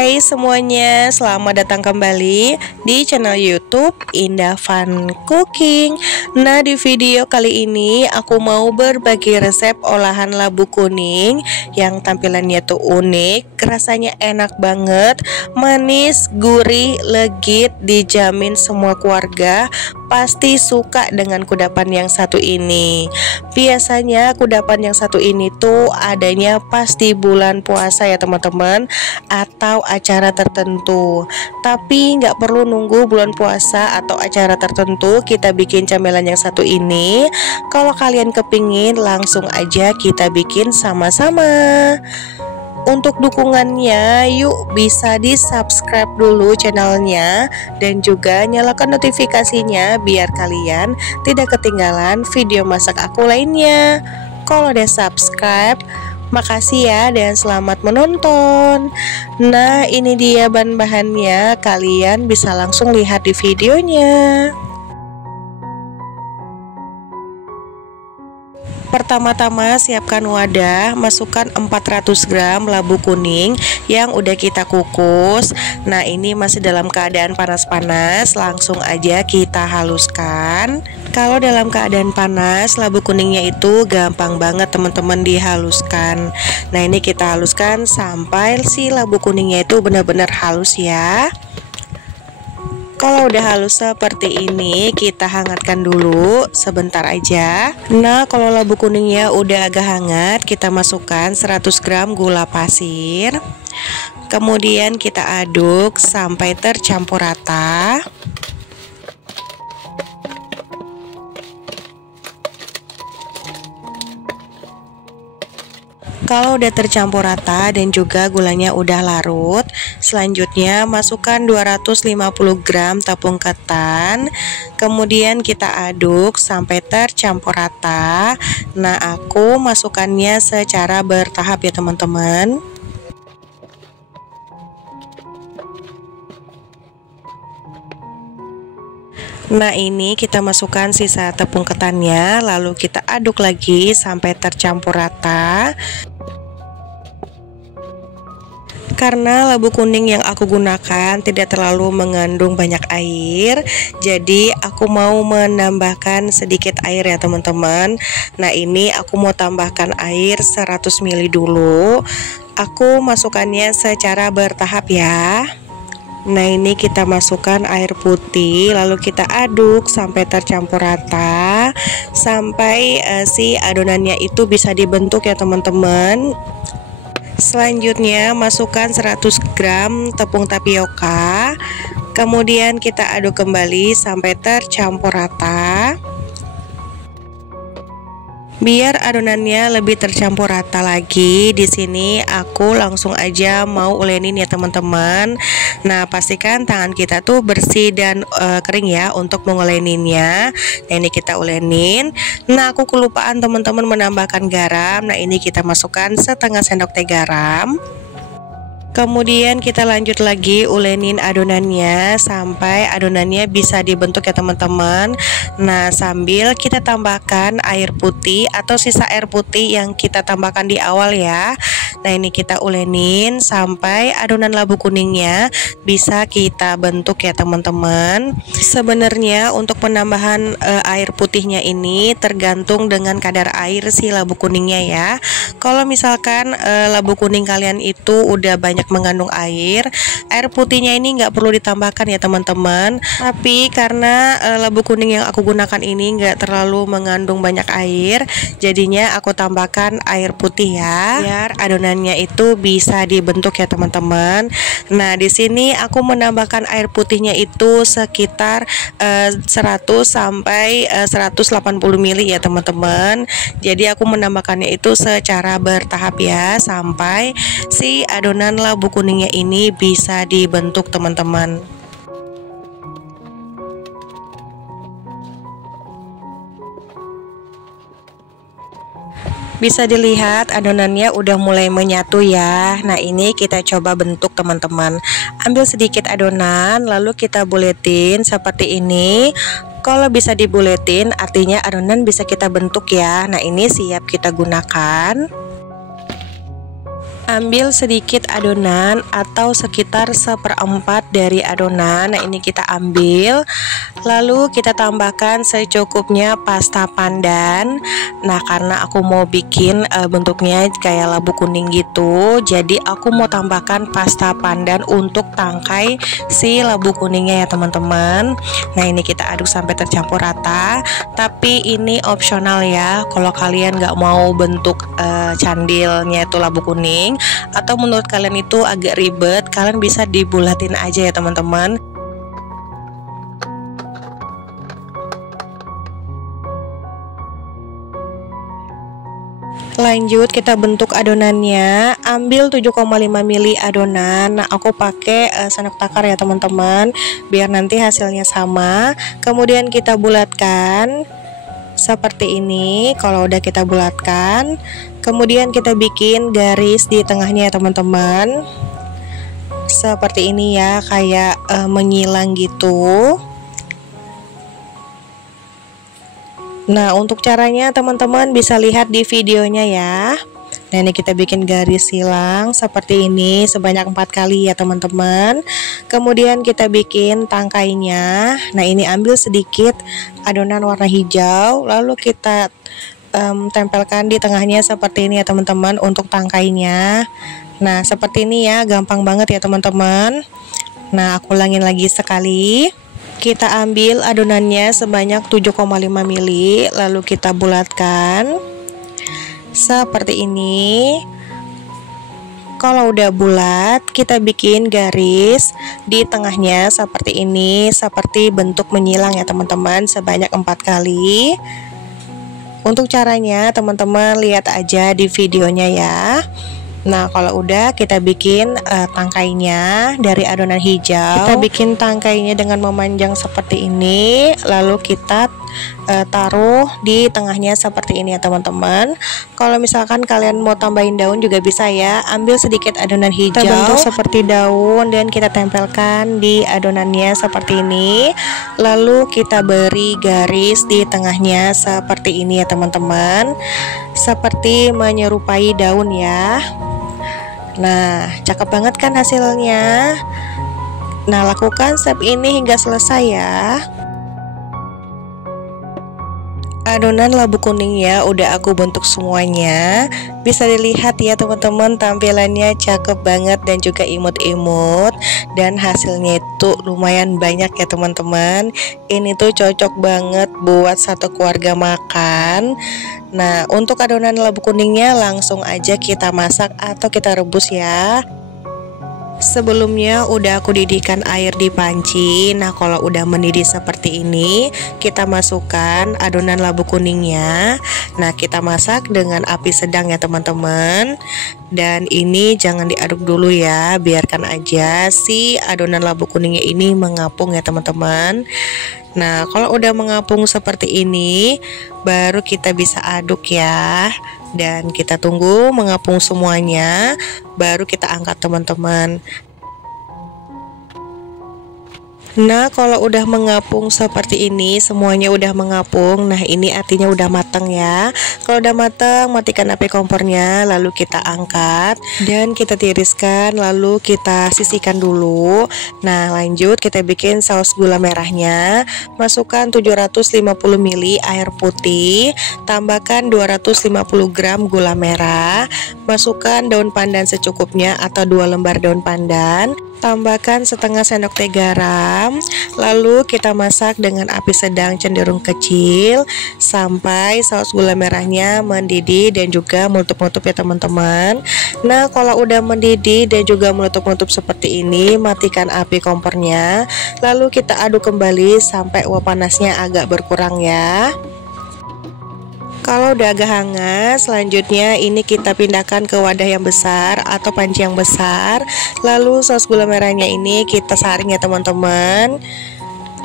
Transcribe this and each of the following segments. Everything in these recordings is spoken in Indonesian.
Hai semuanya, selamat datang kembali di channel YouTube Indah Fun Cooking. Nah, di video kali ini aku mau berbagi resep olahan labu kuning yang tampilannya tuh unik, rasanya enak banget, manis, gurih, legit, dijamin semua keluarga pasti suka dengan kudapan yang satu ini. Biasanya kudapan yang satu ini tuh adanya pas di bulan puasa ya teman-teman, atau acara tertentu. Tapi nggak perlu nunggu bulan puasa atau acara tertentu kita bikin camilan yang satu ini. Kalau kalian kepingin, langsung aja kita bikin sama-sama. Untuk dukungannya, yuk bisa di subscribe dulu channelnya dan juga nyalakan notifikasinya biar kalian tidak ketinggalan video masak aku lainnya. Kalau udah subscribe, makasih ya dan selamat menonton. Nah, ini dia bahan-bahannya, kalian bisa langsung lihat di videonya. Pertama-tama siapkan wadah, masukkan 400 gram labu kuning yang udah kita kukus. Nah, ini masih dalam keadaan panas-panas, langsung aja kita haluskan. Kalau dalam keadaan panas, labu kuningnya itu gampang banget teman-teman dihaluskan. Nah, ini kita haluskan sampai si labu kuningnya itu benar-benar halus ya. Kalau udah halus seperti ini, kita hangatkan dulu sebentar aja. Nah, kalau labu kuningnya udah agak hangat, kita masukkan 100 gram gula pasir. Kemudian kita aduk sampai tercampur rata. Kalau udah tercampur rata dan juga gulanya udah larut, selanjutnya masukkan 250 gram tepung ketan. Kemudian kita aduk sampai tercampur rata. Nah, aku masukkannya secara bertahap ya teman-teman. Nah, ini kita masukkan sisa tepung ketannya, lalu kita aduk lagi sampai tercampur rata. Karena labu kuning yang aku gunakan tidak terlalu mengandung banyak air, jadi aku mau menambahkan sedikit air ya teman-teman. Nah, ini aku mau tambahkan air 100 ml dulu. Aku masukkannya secara bertahap ya. Nah, ini kita masukkan air putih, lalu kita aduk sampai tercampur rata, sampai si adonannya itu bisa dibentuk ya teman-teman. Selanjutnya masukkan 100 gram tepung tapioka. Kemudian kita aduk kembali sampai tercampur rata. Biar adonannya lebih tercampur rata lagi, di sini aku langsung aja mau ulenin ya teman-teman. Nah, pastikan tangan kita tuh bersih dan kering ya untuk menguleninnya. Nah, ini kita ulenin. Nah, aku kelupaan teman-teman menambahkan garam. Nah, ini kita masukkan setengah sendok teh garam. Kemudian kita lanjut lagi ulenin adonannya sampai adonannya bisa dibentuk ya teman-teman. Nah, sambil kita tambahkan air putih atau sisa air putih yang kita tambahkan di awal ya. Nah, ini kita ulenin sampai adonan labu kuningnya bisa kita bentuk ya teman-teman. Sebenarnya untuk penambahan air putihnya ini tergantung dengan kadar air si labu kuningnya ya. Kalau misalkan labu kuning kalian itu udah banyak mengandung air putihnya ini nggak perlu ditambahkan ya teman-teman. Tapi karena labu kuning yang aku gunakan ini nggak terlalu mengandung banyak air, jadinya aku tambahkan air putih ya, biar adonannya itu bisa dibentuk ya teman-teman. Nah, di sini aku menambahkan air putihnya itu sekitar 100 sampai 180 ml ya teman-teman. Jadi aku menambahkannya itu secara bertahap ya, sampai si adonan labu kuningnya ini bisa dibentuk teman-teman. Bisa dilihat adonannya udah mulai menyatu ya. Nah, ini kita coba bentuk teman-teman. Ambil sedikit adonan lalu kita buletin seperti ini. Kalau bisa dibuletin artinya adonan bisa kita bentuk ya. Nah, ini siap kita gunakan. Ambil sedikit adonan atau sekitar 1/4 dari adonan. Nah, ini kita ambil, lalu kita tambahkan secukupnya pasta pandan. Nah, karena aku mau bikin bentuknya kayak labu kuning gitu, jadi aku mau tambahkan pasta pandan untuk tangkai si labu kuningnya ya teman-teman. Nah, ini kita aduk sampai tercampur rata, tapi ini opsional ya. Kalau kalian nggak mau bentuk candilnya itu labu kuning, atau menurut kalian itu agak ribet, kalian bisa dibulatin aja ya teman-teman. Lanjut kita bentuk adonannya. Ambil 7,5 mili adonan. Nah, aku pakai sendok takar ya teman-teman, biar nanti hasilnya sama. Kemudian kita bulatkan seperti ini. Kalau udah kita bulatkan, kemudian kita bikin garis di tengahnya ya teman-teman, seperti ini ya, kayak menyilang gitu. Nah, untuk caranya teman-teman bisa lihat di videonya ya. Nah, ini kita bikin garis silang seperti ini sebanyak 4 kali ya teman-teman. Kemudian kita bikin tangkainya. Nah, ini ambil sedikit adonan warna hijau, lalu kita tempelkan di tengahnya seperti ini ya teman-teman untuk tangkainya. Nah, seperti ini ya, gampang banget ya teman-teman. Nah, aku ulangin lagi sekali. Kita ambil adonannya sebanyak 7,5 mili, lalu kita bulatkan seperti ini. Kalau udah bulat, kita bikin garis di tengahnya seperti ini, seperti bentuk menyilang ya teman-teman, sebanyak 4 kali. Untuk caranya teman-teman lihat aja di videonya ya. Nah, kalau udah kita bikin tangkainya dari adonan hijau. Kita bikin tangkainya dengan memanjang seperti ini, lalu kita taruh di tengahnya seperti ini ya teman-teman. Kalau misalkan kalian mau tambahin daun juga bisa ya. Ambil sedikit adonan hijau, kita bentuk seperti daun dan kita tempelkan di adonannya seperti ini. Lalu kita beri garis di tengahnya seperti ini ya teman-teman, seperti menyerupai daun ya. Nah, cakep banget kan hasilnya. Nah, lakukan step ini hingga selesai ya. Adonan labu kuning ya udah aku bentuk semuanya. Bisa dilihat ya teman-teman, tampilannya cakep banget dan juga imut-imut, dan hasilnya itu lumayan banyak ya teman-teman. Ini tuh cocok banget buat satu keluarga makan. Nah, untuk adonan labu kuningnya langsung aja kita masak atau kita rebus ya. Sebelumnya udah aku didihkan air di panci. Nah, kalau udah mendidih seperti ini, kita masukkan adonan labu kuningnya. Nah, kita masak dengan api sedang ya teman-teman. Dan ini jangan diaduk dulu ya, biarkan aja si adonan labu kuningnya ini mengapung ya teman-teman. Nah, kalau udah mengapung seperti ini, baru kita bisa aduk ya. Dan kita tunggu mengapung semuanya, baru kita angkat teman-teman. Nah, kalau udah mengapung seperti ini, semuanya udah mengapung. Nah, ini artinya udah matang ya. Kalau udah matang, matikan api kompornya, lalu kita angkat dan kita tiriskan, lalu kita sisihkan dulu. Nah, lanjut kita bikin saus gula merahnya. Masukkan 750 ml air putih, tambahkan 250 gram gula merah, masukkan daun pandan secukupnya atau 2 lembar daun pandan. Tambahkan setengah sendok teh garam, lalu kita masak dengan api sedang cenderung kecil sampai saus gula merahnya mendidih dan juga meletup-letup ya teman-teman. Nah, kalau udah mendidih dan juga meletup-letup seperti ini, matikan api kompornya, lalu kita aduk kembali sampai uap panasnya agak berkurang ya. Kalau udah agak hangat, selanjutnya ini kita pindahkan ke wadah yang besar atau panci yang besar. Lalu saus gula merahnya ini kita saring ya teman-teman.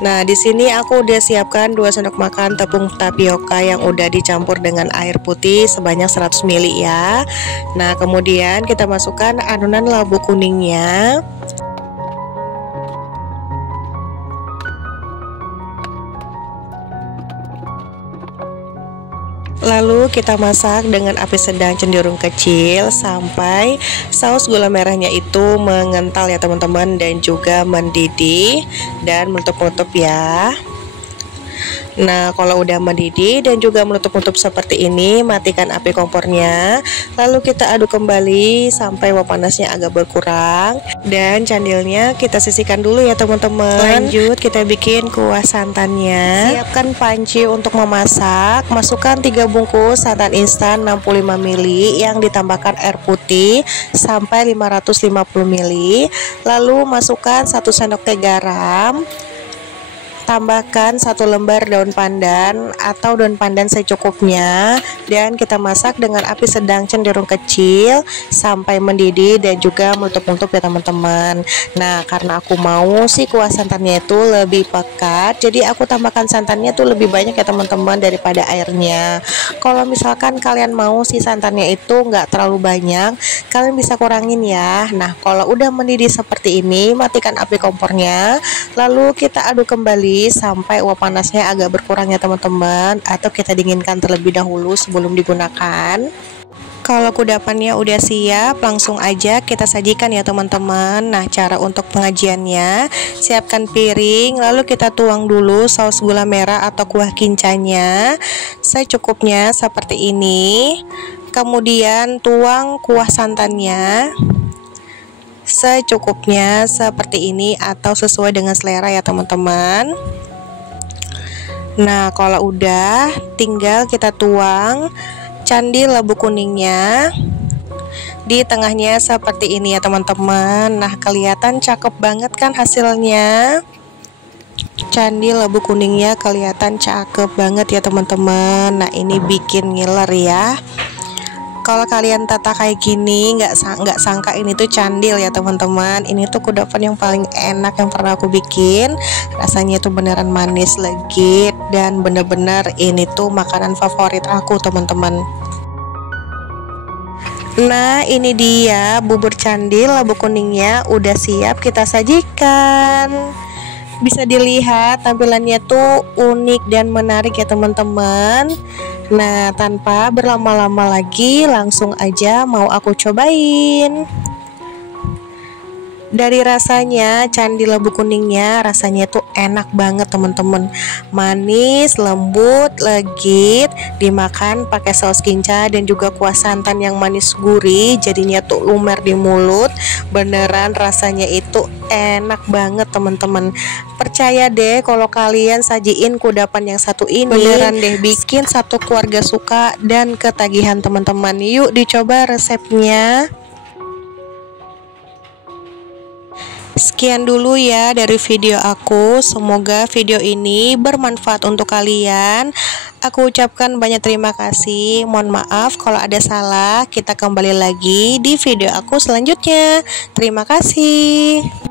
Nah, di sini aku udah siapkan 2 sendok makan tepung tapioka yang udah dicampur dengan air putih sebanyak 100 ml ya. Nah, kemudian kita masukkan adonan labu kuningnya. Lalu kita masak dengan api sedang cenderung kecil sampai saus gula merahnya itu mengental ya teman-teman, dan juga mendidih dan meletup-letup ya. Nah, kalau udah mendidih dan juga meletup-letup seperti ini, matikan api kompornya. Lalu kita aduk kembali sampai uap panasnya agak berkurang. Dan candilnya kita sisihkan dulu ya teman-teman. Lanjut kita bikin kuah santannya. Siapkan panci untuk memasak. Masukkan 3 bungkus santan instan 65 ml yang ditambahkan air putih sampai 550 ml. Lalu masukkan 1 sendok teh garam. Tambahkan 1 lembar daun pandan atau daun pandan secukupnya, dan kita masak dengan api sedang cenderung kecil sampai mendidih dan juga meletup-letup ya teman-teman. Nah, karena aku mau si kuah santannya itu lebih pekat, jadi aku tambahkan santannya tuh lebih banyak ya teman-teman daripada airnya. Kalau misalkan kalian mau si santannya itu nggak terlalu banyak, kalian bisa kurangin ya. Nah, kalau udah mendidih seperti ini, matikan api kompornya, lalu kita aduk kembali sampai uap panasnya agak berkurang ya teman-teman, atau kita dinginkan terlebih dahulu sebelum digunakan. Kalau kudapannya udah siap, langsung aja kita sajikan ya teman-teman. Nah, cara untuk pengajiannya, siapkan piring, lalu kita tuang dulu saus gula merah atau kuah kincanya secukupnya seperti ini. Kemudian tuang kuah santannya secukupnya seperti ini atau sesuai dengan selera ya teman-teman. Nah, kalau udah, tinggal kita tuang candi labu kuningnya di tengahnya seperti ini ya teman-teman. Nah, kelihatan cakep banget kan hasilnya. Candi labu kuningnya kelihatan cakep banget ya teman-teman. Nah, ini bikin ngiler ya. Kalau kalian tata kayak gini, nggak sangka ini tuh candil ya teman-teman. Ini tuh kudapan yang paling enak yang pernah aku bikin. Rasanya tuh beneran manis, legit, dan bener-bener ini tuh makanan favorit aku teman-teman. Nah, ini dia bubur candil labu kuningnya udah siap kita sajikan. Bisa dilihat tampilannya tuh unik dan menarik ya teman-teman. Nah, tanpa berlama-lama lagi, langsung aja mau aku cobain. Dari rasanya, candi labu kuningnya rasanya tuh enak banget teman-teman. Manis, lembut, legit, dimakan pakai saus kinca dan juga kuah santan yang manis gurih, jadinya tuh lumer di mulut. Beneran rasanya itu enak banget teman-teman. Percaya deh kalau kalian sajiin kudapan yang satu ini, beneran deh bikin satu keluarga suka dan ketagihan teman-teman. Yuk dicoba resepnya. Sekian dulu ya dari video aku. Semoga video ini bermanfaat untuk kalian. Aku ucapkan banyak terima kasih. Mohon maaf kalau ada salah. Kita kembali lagi di video aku selanjutnya. Terima kasih.